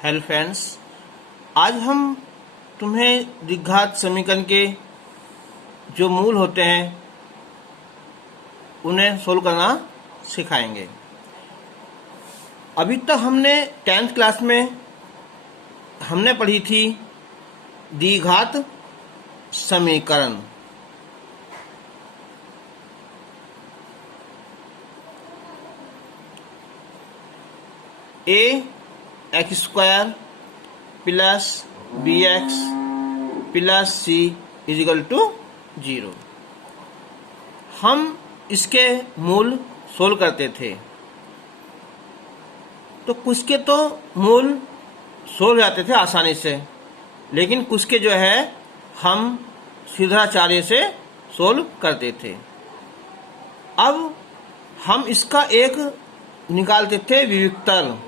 Hello friends, आज हम तुम्हें द्विघात समीकरण के जो मूल होते हैं उन्हें सोल्व करना सिखाएंगे। अभी तक हमने 10th क्लास में हमने पढ़ी थी द्विघात समीकरण। A x square plus B x plus C equal to 0। हम इसके मूल सोल्व करते थे, तो कुछ के तो मूल सोल्व जाते थे आसानी से, लेकिन कुछ के जो है हम सीधाचार्य से सोल्व करते थे। अब हम इसका एक निकालते थे विविक्तर।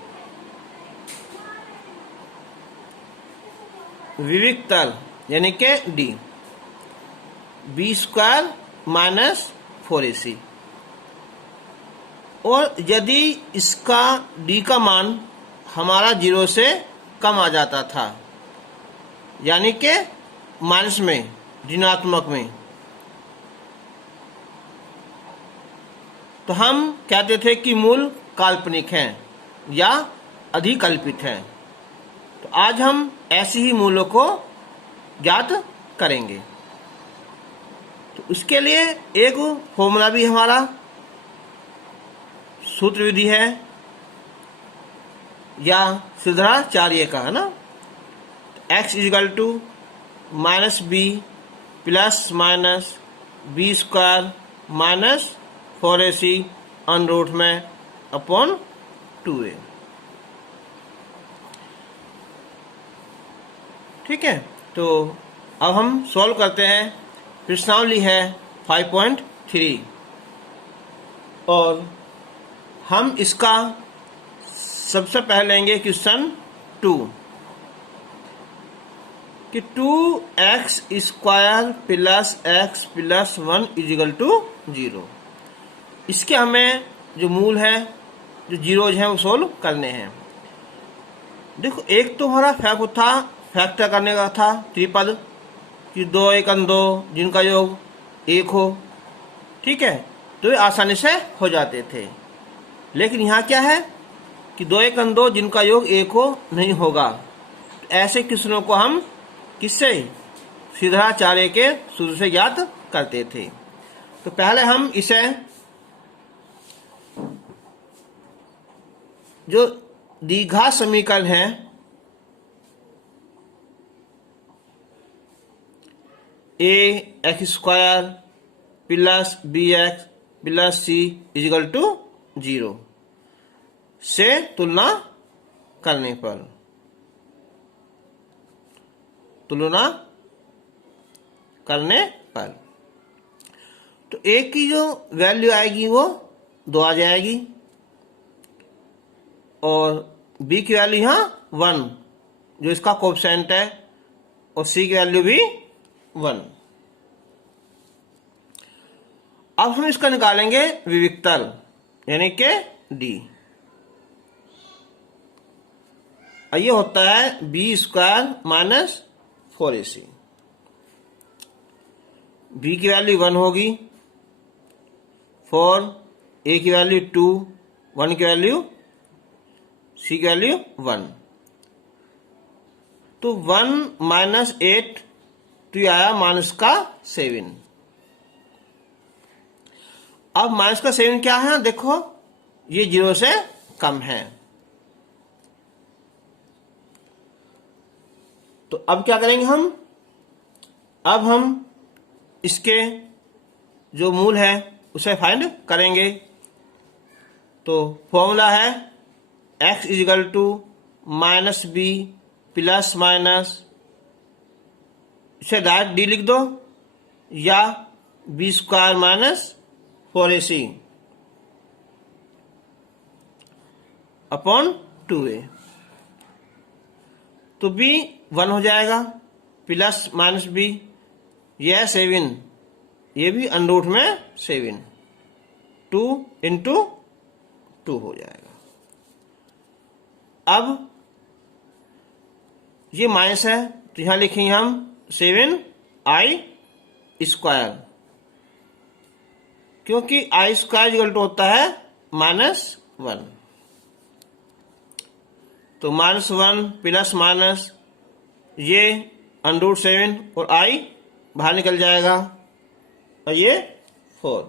विविक्तर यानी कि D, B square minus 4ac। और यदि इसका डी का मान हमारा 0 से कम आ जाता था, यानी कि माइनस में, ऋणात्मक में, तो हम कहते थे कि मूल काल्पनिक हैं या अधिकल्पित हैं। तो आज हम ऐसे ही मूलों को ज्ञात करेंगे। तो उसके लिए एक फॉर्मूला भी हमारा सूत्र विधि है या सीधाचार्य का, है ना। x is equal to minus B plus minus B square minus 4ac under root में अपॉन 2a। ठीक है, तो अब हम सॉल्व करते हैं। प्रश्नावली है 5.3 और हम इसका सबसे पहले लेंगे क्वेश्चन 2 कि 2x square plus x plus 1 is equal to 0। इसके हमें जो मूल है, जो जीरोज हैं, वो सोल्व करने हैं। देखो, एक तो हमारा फैक्टर करने का था त्रिपद कि 2 एकम 2 जिनका योग 1 हो। ठीक है, तो ये आसानी से हो जाते थे। लेकिन यहाँ क्या है कि 2 एकम 2 जिनका योग 1 हो नहीं होगा। ऐसे क्वेश्चनों को हम किससे, सीधाचार्य के सूत्र से ज्ञात करते थे। तो पहले हम इसे जो द्विघात समीकरण है, A x square plus B x plus C equal to 0 से तुलना करने पर, तो ए की जो वैल्यू आएगी वो 2 आ जाएगी और बी की वैल्यू यहाँ 1 जो इसका कोएफिशिएंट है, और सी की वैल्यू भी 1। अब हम इसका निकालेंगे विविक्तर यानी कि डी। ये होता है B square minus 4ac। B की वैल्यू 1 होगी, 4, ए की वैल्यू 2, 1 की वैल्यू, सी की वैल्यू 1। तो 1 माइनस 8, तो ये आया माइनस का 7। अब माइनस का 7 क्या है, देखो ये 0 से कम है। तो अब क्या करेंगे हम, अब हम इसके जो मूल है उसे फाइंड करेंगे। तो फॉर्मूला है x is equal to minus B plus minus, इसे डायरेक्ट डी लिख दो, या B square minus 4ac upon 2a। तो b 1 हो जाएगा, प्लस माइनस b, यह है 7, ये भी अंडर रूट में 7, 2 इंटू 2 हो जाएगा। अब ये माइनस है तो यहां लिखेंगे हम 7i स्क्वायर, क्योंकि आई स्क्वायर इक्वल टू होता है -1। तो -1 प्लस माइनस ये √7 और i बाहर निकल जाएगा और ये 4।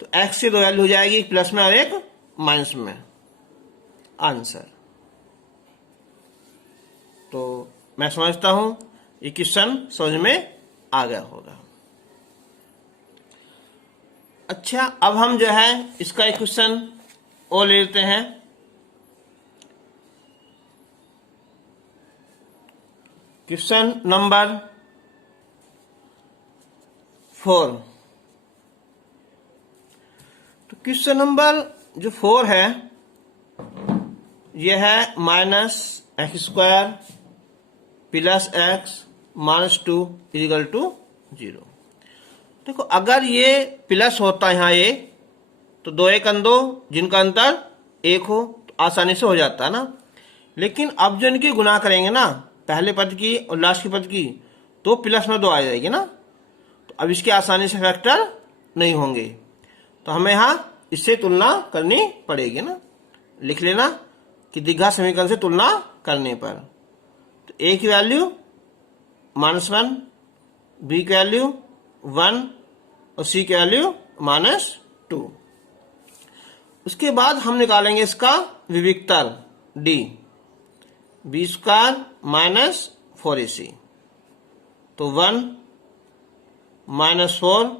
तो x से 2 वैल्यू हो जाएगी, एक प्लस में और एक माइनस में। आंसर। तो मैं समझता हूं ये क्वेश्चन समझ में आ गया होगा। अच्छा, अब हम जो है इसका एक क्वेश्चन और ले लेते हैं। Question number 4। तो क्वेश्चन नंबर जो 4 है यह है -x² plus x -2 equal to 0। देखो, अगर ये प्लस होता है यहाँ ये, तो 2 1 2 जिनका अंतर 1 हो तो आसानी से हो जाता है ना। लेकिन अब जो इनकी गुना करेंगे ना, पहले पद की और लास्ट की पद की, तो प्लस में 2 आ जाएगी ना। तो अब इसके आसानी से फैक्टर नहीं होंगे, तो हमें यहाँ इससे तुलना करनी पड़ेगी ना। लिख लेना कि द्विघात समीकरण से तुलना करने पर तो a की वैल्यू -1, b की वैल्यू 1 और c की वैल्यू -2। उसके बाद हम निकालेंगे इसका विविक्तर d, b² -4ac। तो 1 -4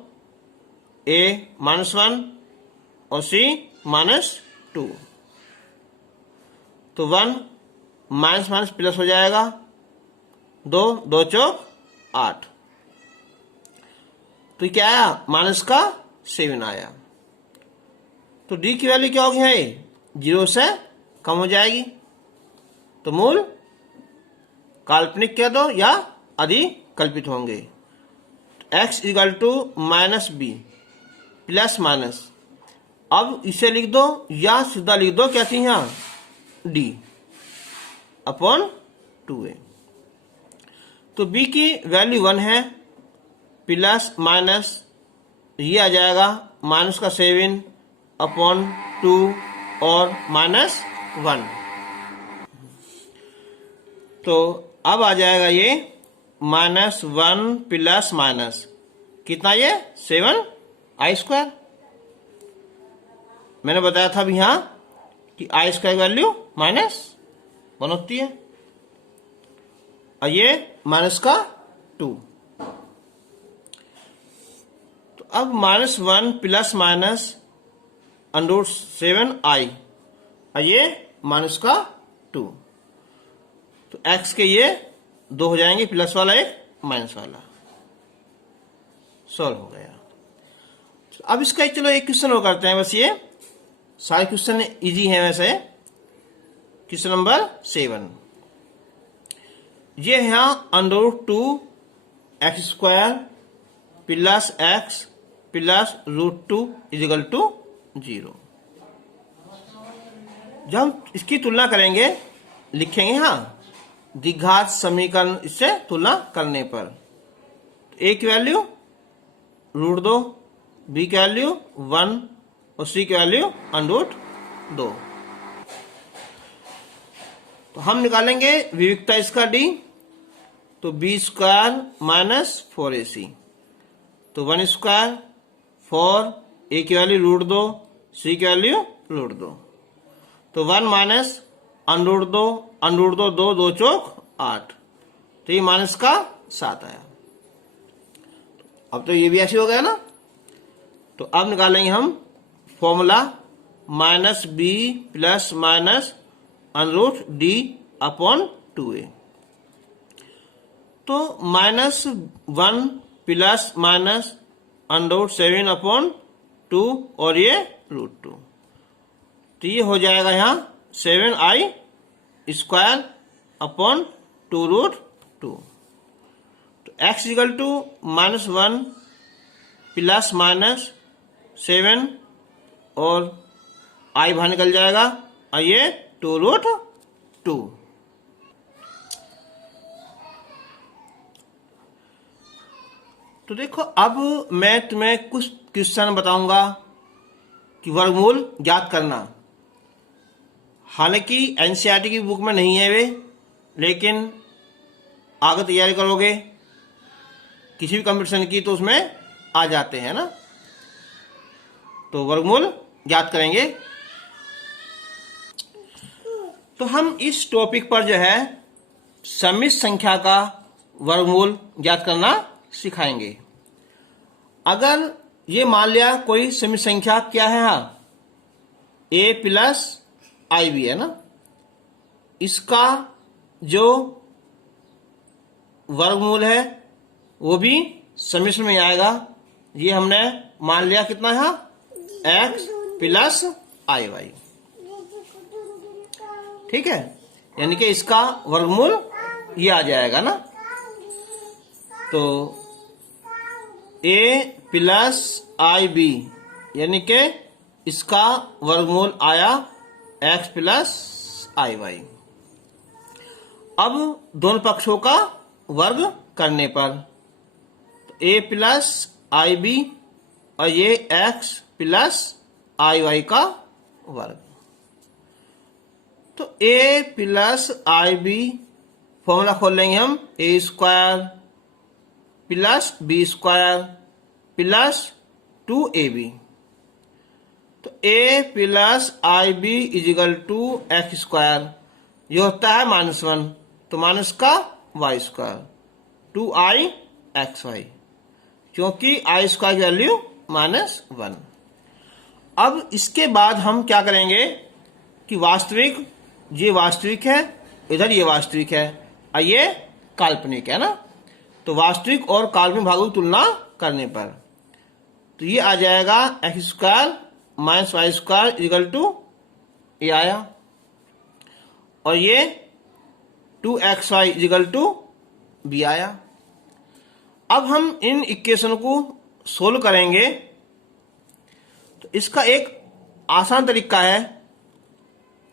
a -1 और c -2। तो 1 माइनस माइनस प्लस हो जाएगा, 2 2 चौक 8। तो क्या आया? -7 आया। तो d की वैल्यू क्या होगी है? 0 से कम हो जाएगी। तो मूल काल्पनिक कह दो या अधिकल्पित होंगे। x equal to -b plus minus, अब इसे लिख दो या सीधा लिख दो, क्या चाहिए यहाँ? d upon 2a। तो b की वैल्यू 1 है, प्लस माइनस ये आ जाएगा -7 अपॉन 2 और -1। तो अब आ जाएगा ये -1 प्लस माइनस कितना, ये 7i²। मैंने बताया था अभी यहाँ कि i² वैल्यू -1 होती है और ये -2। तो अब -1 प्लस माइनस √7i और ये -2। तो x के ये 2 हो जाएंगे, प्लस वाला एक माइनस वाला। सॉल्व हो गया। अब इसका चलो एक क्वेश्चन और करते हैं। बस ये सारे क्वेश्चन इजी हैं वैसे। क्वेश्चन नंबर 7, ये है यहाँ √2x² plus x plus √2 equal to 0। जब हम इसकी तुलना करेंगे, लिखेंगे यहाँ द्विघात समीकरण इससे तुलना करने पर। a की वैल्यू √2, b की वैल्यू 1 और c की वैल्यू √2। तो हम निकालेंगे विविक्ता इसका d। तो b² -4ac। तो 1² 4, a की वैल्यू √2, c की वैल्यू √2। तो 1 माइनस √2 2 2 चौक 8। तो ये -7 आया। अब तो ये भी ऐसे हो गया ना। तो अब निकालेंगे हम formula -b plus minus √d upon 2a। तो -1 प्लस माइनस √7 अपॉन 2 और ये √2। तो ये हो जाएगा यहाँ 7i² अपॉन 2√2। तो x equal to -1 plus minus 7 और i बाहर निकल जाएगा और ये 2√2। तो देखो, अब मैं तुम्हें कुछ क्वेश्चन बताऊंगा कि वर्गमूल ज्ञात करना। हालांकि एनसीईआरटी की बुक में नहीं है वे, लेकिन आगे तैयारी करोगे किसी भी कंपटीशन की तो उसमें आ जाते हैं ना। तो वर्गमूल ज्ञात करेंगे। तो हम इस टॉपिक पर जो है सम्मिश्र संख्या का वर्गमूल ज्ञात करना सिखाएंगे। अगर ये मान लिया कोई सम्मिश्र संख्या क्या है, हाँ a प्लस आई बी है ना, इसका जो वर्गमूल है वो भी सम्मिश्र में आएगा। ये हमने मान लिया कितना है, x प्लस आई वाई, ठीक है। यानी कि इसका वर्गमूल ये आ जाएगा ना। तो a प्लस आई बी यानी कि इसका वर्गमूल आया x प्लस आई वाई। अब दोनों पक्षों का वर्ग करने पर तो a प्लस आई बी और ये x प्लस आई वाई का वर्ग। तो a plus I B formula खोल लेंगे हम, a square plus B square plus 2ab। तो a plus I B equal to X square, ये होता है -1, तो माइनस का Y square 2i x Y, क्योंकि आई स्क्वायर की वैल्यू -1। अब इसके बाद हम क्या करेंगे कि वास्तविक, ये वास्तविक है, इधर ये वास्तविक है और ये काल्पनिक है ना। तो वास्तविक और काल्पनिक भागों की तुलना करने पर तो ये आ जाएगा X square minus Y square equal to ये आया, और ये 2xy इक्वल टू बी आया। अब हम इन इक्वेशन को सोल्व करेंगे। तो इसका एक आसान तरीका है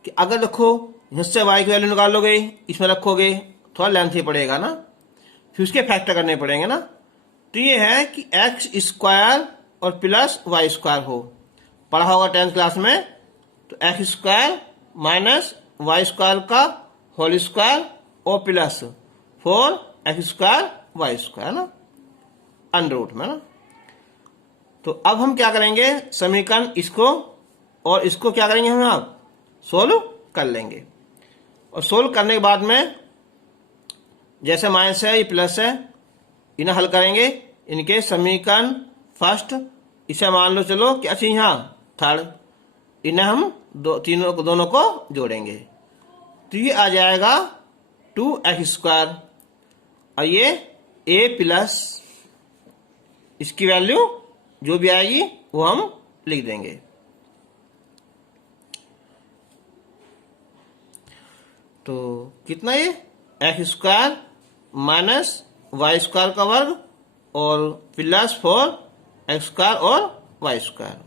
कि अगर देखो इससे y की वैल्यू निकालोगे, इसमें रखोगे, थोड़ा लेंथ ही पड़ेगा ना, फिर उसके फैक्टर करने पड़ेंगे ना। तो ये है कि एक्स स्क्वायर और प्लस वाई स्क्वायर हो, पढ़ा होगा 10th क्लास में। तो X square minus Y square का होल स्क्वायर और plus 4x square Y square ना, अंडर रूट में ना। तो अब हम क्या करेंगे, समीकरण इसको और इसको क्या करेंगे, हम आप सोल्व कर लेंगे। और सोल्व करने के बाद में जैसे माइनस है ये प्लस है, इन्हें हल करेंगे। इनके समीकरण फर्स्ट, इसे मान लो चलो कि अच्छा यहाँ थर्ड, इन्हें हम दोनों को जोड़ेंगे। तो ये आ जाएगा 2x स्क्वायर और ये a प्लस, इसकी वैल्यू जो भी आएगी वो हम लिख देंगे। तो कितना ये X square minus Y square का वर्ग और प्लस 4x स्क्वायर और वाई स्क्वायर।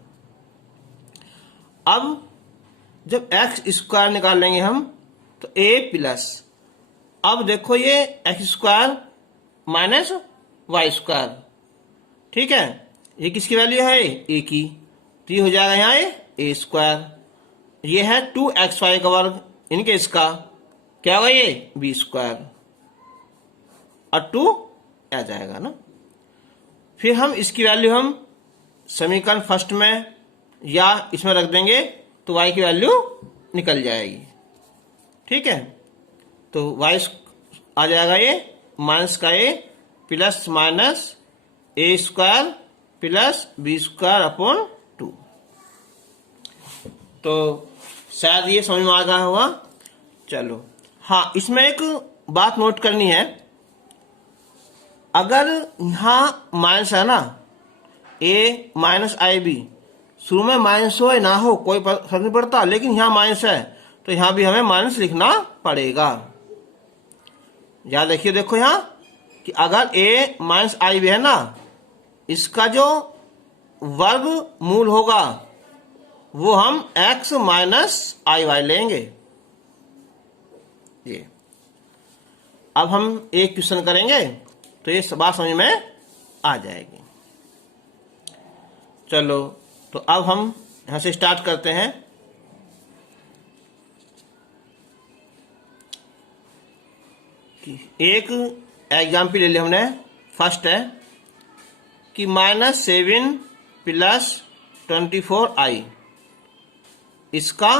अब जब एक्स स्क्वायर निकाल लेंगे हम तो a प्लस, अब देखो ये X square minus Y square, ठीक है, ये किसकी वैल्यू है, a की। तो ये हो जाएगा यहाँ ए स्क्वायर, ये है 2xy का वर्ग, इनके इसका क्या होगा ये बी स्क्वायर और 2 आ जाएगा ना। फिर हम इसकी वैल्यू हम समीकरण फर्स्ट में या इसमें रख देंगे तो y की वैल्यू निकल जाएगी, ठीक है। तो y आ जाएगा ये माइनस का a plus minus a square plus B square upon 2। तो शायद ये समझ में आ गया होगा। चलो हाँ, इसमें एक बात नोट करनी है, अगर यहाँ माइनस है ना, a माइनस आई बी, शुरू में माइनस हो या ना हो कोई फर्क नहीं पड़ता, लेकिन यहाँ माइनस है तो यहाँ भी हमें माइनस लिखना पड़ेगा। याद रखिए, देखो यहाँ कि अगर a माइनस आई बी है ना, इसका जो वर्ग मूल होगा वो हम x माइनस आई वाई लेंगे। ये अब हम एक क्वेश्चन करेंगे तो ये बात समझ में आ जाएगी। चलो तो अब हम यहां से स्टार्ट करते हैं। एक एग्जाम्पल ले लिया हमने। फर्स्ट है कि -7 + 24i इसका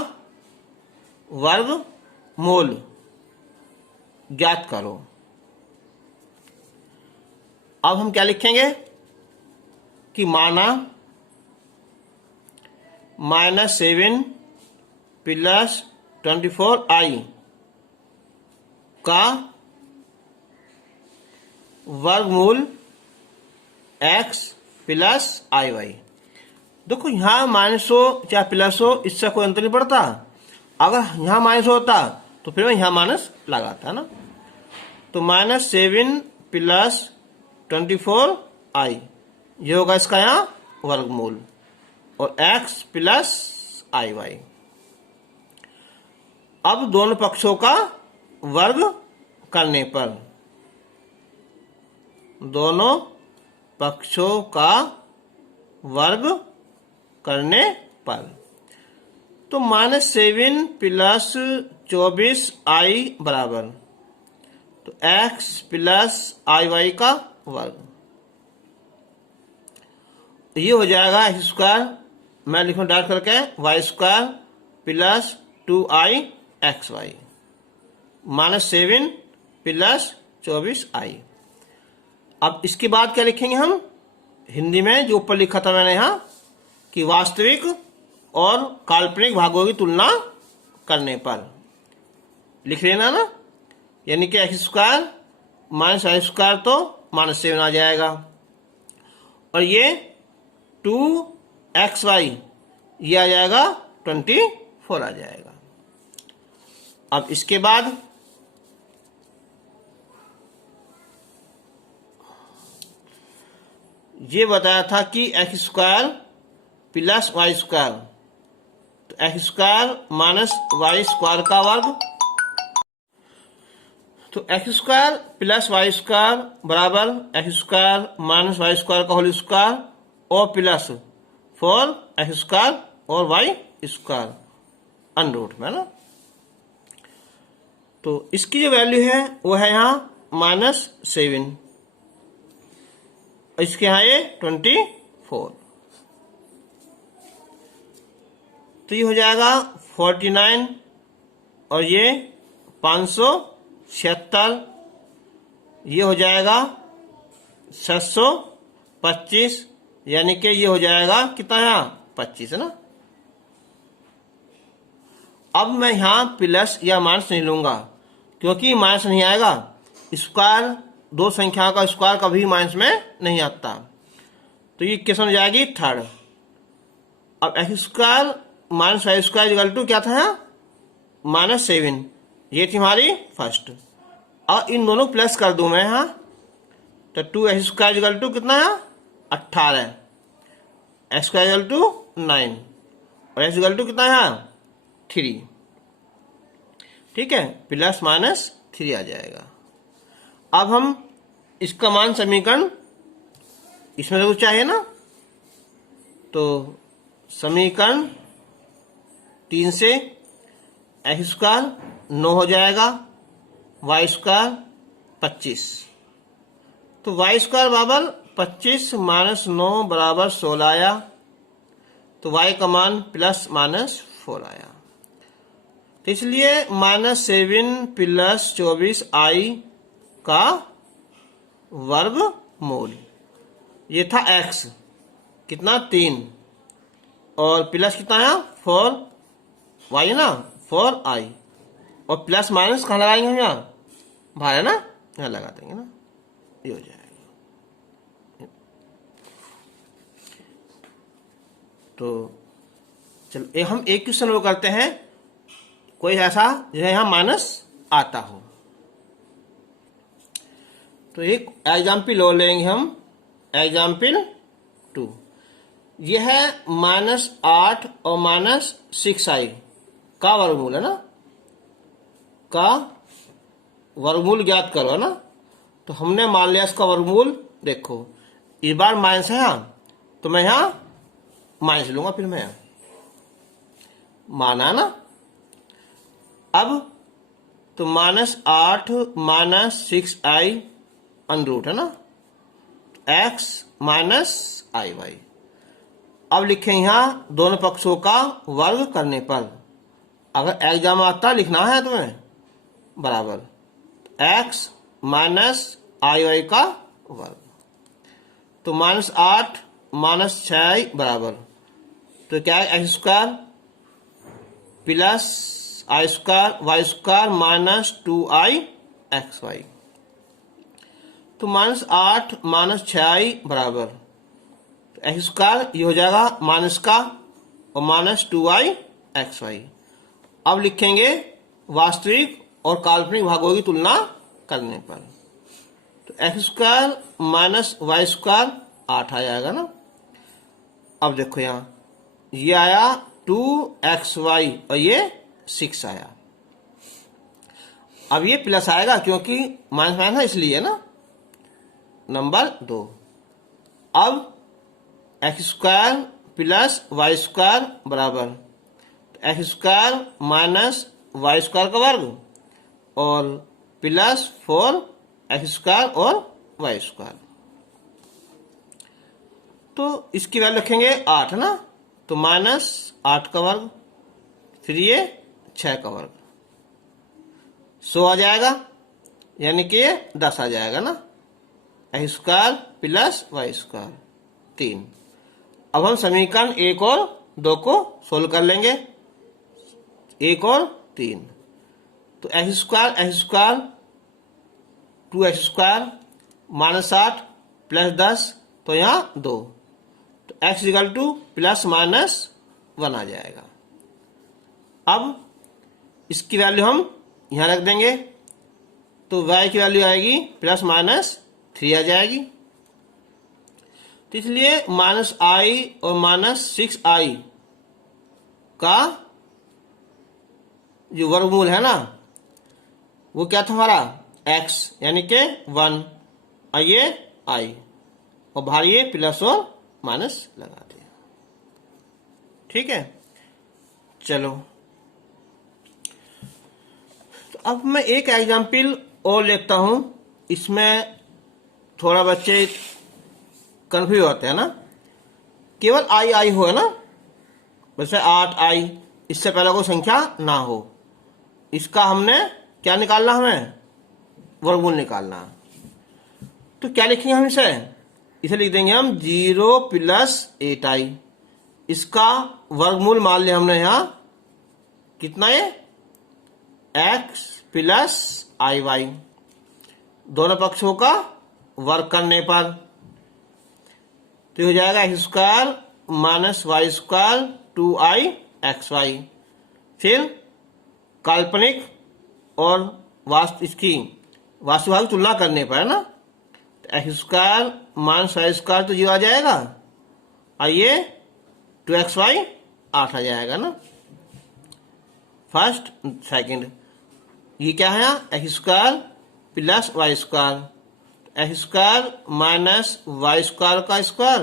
वर्गमूल ज्ञात करो। अब हम क्या लिखेंगे कि माना -7 + 24i का वर्गमूल x + iy। देखो यहां माइनस हो चाहे प्लस हो, इससे कोई अंतर नहीं पड़ता। अगर यहां माइनस होता तो फिर मैं यहां माइनस लगाता है ना। तो -7 + 24i ये होगा इसका यहां वर्गमूल, और x + iy। अब दोनों पक्षों का वर्ग करने पर, दोनों पक्षों का वर्ग करने पर, तो -7 + 24i बराबर तो x + iy का वर्ग। ये हो जाएगा x², मैं लिखूं डार्क करके, y² + 2ixy -7 + 24i। अब इसके बाद क्या लिखेंगे हम हिंदी में, जो ऊपर लिखा था मैंने यहां कि वास्तविक और काल्पनिक भागों की तुलना करने पर लिख लेना ना। यानी कि x² - y² तो -7 आ जाएगा, और ये 2xy ये आ जाएगा 24 आ जाएगा। अब इसके बाद ये बताया था कि x² + y², तो x² - y² का वर्ग, तो x² + y² बराबर x² - y² का होल स्क्वायर और प्लस 4x² और y² अंडर में ना। तो इसकी जो वैल्यू है वो है यहाँ -7, इसके यहाँ ये 24, तो ये हो जाएगा 49 और ये 576, ये हो जाएगा 725, यानी कि ये हो जाएगा कितना यहाँ 25 है ना। अब मैं यहाँ प्लस या माइनस नहीं लूंगा क्योंकि माइनस नहीं आएगा। स्क्वायर, दो संख्याओं का स्क्वायर कभी माइनस में नहीं आता, तो ये इक्वेशन हो जाएगी थर्ड। अब x² - y² क्या था -7, ये थी हमारी फर्स्ट। और इन दोनों प्लस कर दूं मैं यहाँ, तो 2x² कितना है 18, x² 9 और x कितना है 3। ठीक है, +-3 आ जाएगा। अब हम इसका मान समीकरण इसमें तो चाहिए ना, तो समीकरण 3 से x² 9 हो जाएगा, y² 25, तो y² बराबर 25 - 9 बराबर 16 आया, तो y का मान +-4 आया। तो इसलिए -7 + 24i का वर्गमूल, ये था x कितना 3 और प्लस कितना है 4y ना 4i, और प्लस माइनस कहाँ लगाएंगे हम यहाँ बाहर है ना, यहाँ लगा देंगे ना, ये हो जाएगा। तो चलो हम एक क्वेश्चन वो करते हैं, कोई ऐसा जो है यहाँ माइनस आता हो। तो एक एग्जाम्पल और लेंगे हम, एग्जाम्पल 2। यह है -8 और -6i का वर्गमूल है ना, का वर्गमूल ज्ञात करो है ना। तो हमने मान लिया इसका वर्गमूल, देखो इस बार माइनस है यहाँ, तो मैं यहाँ माइनस लूंगा, फिर मैं माना ना। अब तो -8 -6i अंडरूट है ना, x -iy। अब लिखें यहाँ दोनों पक्षों का वर्ग करने पर, अगर एग्जाम आता लिखना है तुम्हें बराबर x -iy का वर्ग। तो -8 -6i बराबर, तो क्या है x square plus i square Y square -2i xy। तो -8 -6i बराबर एक्स स्क्वायर, ये हो जाएगा माइनस का और -2i xy। अब लिखेंगे वास्तविक और काल्पनिक भागों की तुलना करने पर, तो X square minus Y square 8 आ जाएगा ना। अब देखो यहाँ ये आया 2xy और ये 6 आया। अब ये प्लस आएगा क्योंकि माइनस माइनस है इसलिए ना। नंबर 2, अब x square plus Y square बराबर x square minus Y square का वर्ग और प्लस 4x स्क्वायर और वाई स्क्वायर। तो इसकी वैल्यू रखेंगे 8 ना, तो -8 का वर्ग, फिर ये 6 का वर्ग 100 आ जाएगा, यानी कि 10 आ जाएगा ना। X square plus Y square 3। अब हम समीकरण 1 और 2 को सोल्व कर लेंगे, 1 और 3। तो X square 2x square -8 plus 10, तो यहाँ 2, तो x इक्वल टू +-1 आ जाएगा। अब इसकी वैल्यू हम यहाँ रख देंगे, तो y की वैल्यू आएगी +-3 आ जाएगी। तो इसलिए -i और -6i का जो वर्गमूल है ना, वो क्या था हमारा x, यानी कि 1, और ये i, और बाहर ये प्लस और माइनस लगा दिया। ठीक है, चलो तो अब मैं एक एग्जाम्पल और लेता हूं। इसमें थोड़ा बच्चे कंफ्यूज होते हैं ना, केवल आई हो है ना, वैसे 8i, इससे पहले कोई संख्या ना हो, इसका हमने क्या निकालना, हमें वर्गमूल निकालना। तो क्या लिखेंगे हम इसे लिख देंगे हम 0 + 8i। इसका वर्गमूल मान लिया हमने यहाँ कितना, है x + iy, दोनों पक्षों का वर्ग करने पर, तो हो जाएगा x square -y square 2i xy। फिर काल्पनिक और इसकी वास्तविक तुलना करने पर है ना, तो एक्स स्क्वायर -y स्क्वायर तो 0 आ जाएगा, और ये 2xy 8 आ जाएगा ना। फर्स्ट सेकंड, ये क्या है X square plus Y square, X square -y square का स्क्वायर,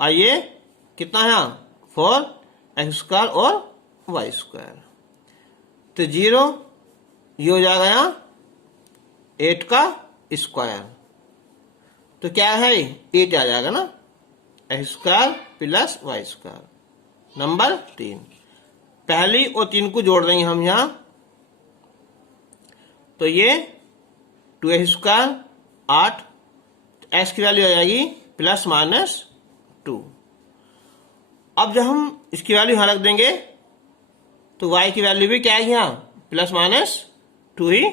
और ये कितना है 4x स्क्वायर और y स्क्वायर, तो 0, ये हो जाएगा यहाँ 8 का स्क्वायर, तो क्या है 8 आ जाएगा ना, X square plus Y square. Number 3, पहली और 3 को जोड़ देंगे हम यहाँ, तो ये 2x स्क्वायर 8, x की वैल्यू आ जाएगी +-2। अब जब हम इसकी वैल्यू यहाँ रख देंगे, तो y की वैल्यू भी क्या है यहाँ +-2 ही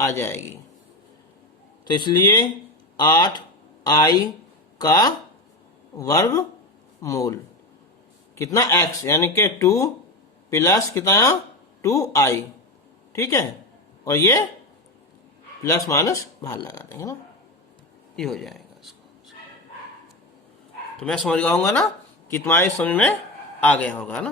आ जाएगी। तो इसलिए 8i का वर्गमूल कितना x, यानी कि 2 प्लस कितना 2i, ठीक है, और ये प्लस माइनस बाहर लगा देंगे ना, ये हो जाएगा इसको। तो मैं समझ गाऊंगा ना कि तुम्हारे समझ में आ गया होगा ना।